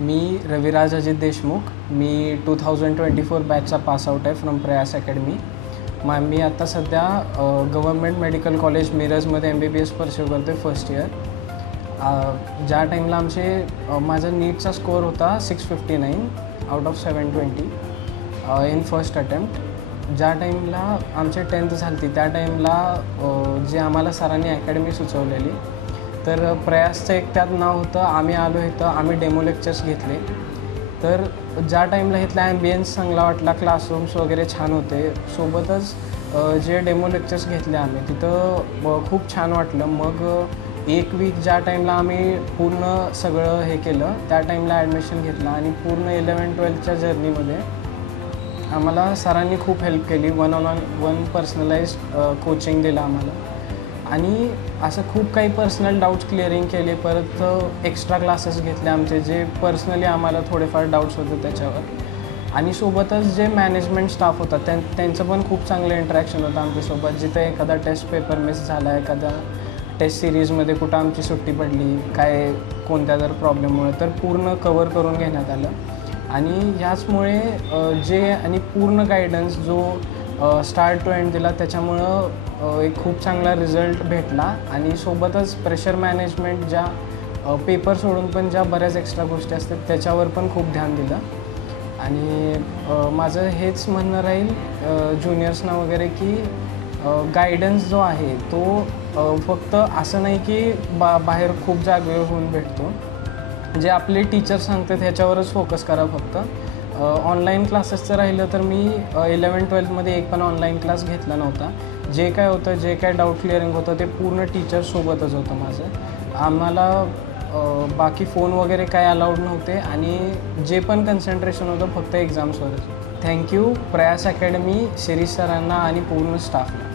मी रविराज अजित देशमुख. मी 2024 बॅचचा पासआउट आहे फ्रॉम प्रयास अकॅडमी. मी आत्ता सध्या गव्हर्मेंट मेडिकल कॉलेज मिरजमध्ये MBBS परस्यू करतो आहे फर्स्ट इयर. ज्या टाईमला माझा नीटचा स्कोअर होता 659 out of 720 in first attempt. ज्या टाईमला आमची 10th झाली त्या टाईमला जे आम्हाला सरांनी अकॅडमी सुचवलेली, तर प्रयासचं एक त्यात नाव होतं. आम्ही आलो इथं, आम्ही डेमो लेक्चर्स घेतले. तर ज्या टाईमला इथला ॲम्बियन्स चांगला वाटला, क्लासरूम्स वगैरे छान होते. सोबतच जे डेमो लेक्चर्स घेतले आम्ही तिथं खूप छान वाटलं. मग एक वीक ज्या टाईमला आम्ही पूर्ण सगळं हे केलं त्या टाईमला ॲडमिशन घेतलं आणि पूर्ण 11-12च्या जर्नीमध्ये आम्हाला सरांनी खूप हेल्प केली. वन पर्सनलाइज्ड कोचिंग दिलं आम्हाला आणि असं खूप काही पर्सनल डाऊट्स क्लिअरिंग केले. परत एक्स्ट्रा क्लासेस घेतले आमचे, जे पर्सनली आम्हाला थोडेफार डाऊट्स होते त्याच्यावर. आणि सोबतच जे मॅनेजमेंट स्टाफ होता त्यांचं पण खूप चांगलं इंटरॅक्शन होतं आमच्यासोबत. जिथं एखादा टेस्ट पेपर मिस झाला, एखादा टेस्ट सिरीजमध्ये कुठं आमची सुट्टी पडली, काय कोणत्या जर प्रॉब्लेममुळे, तर पूर्ण कवर करून घेण्यात आलं. आणि ह्याचमुळे पूर्ण गायडन्स जो स्टार्ट टू एंड दिला, त्याच्यामुळं एक खूप चांगला रिझल्ट भेटला. आणि सोबतच प्रेशर मॅनेजमेंट, ज्या पेपर सोडून पण ज्या बऱ्याच एक्स्ट्रा गोष्टी असतात त्याच्यावर पण खूप ध्यान दिलं. आणि माझं हेच म्हणणं राहील ज्युनियर्सना वगैरे की गायडन्स जो आहे तो फक्त असं नाही की बाहेर खूप जागे होऊन भेटतो. जे आपले टीचर सांगतात ह्याच्यावरच फोकस करा फक्त. ऑनलाईन क्लासेसचं राहिलं तर मी 11-12मध्ये एक पण ऑनलाईन क्लास घेतला नव्हता. जे काय डाऊट क्लिअरिंग होतं ते पूर्ण टीचर्ससोबतच होतं माझं. आम्हाला बाकी फोन वगैरे काय अलाउड नव्हते आणि जे पण कन्सन्ट्रेशन होतं फक्त एक्झाम्सवरच. थँक्यू प्रयास अकॅडमी, शिरीष सरांना आणि पूर्ण स्टाफला.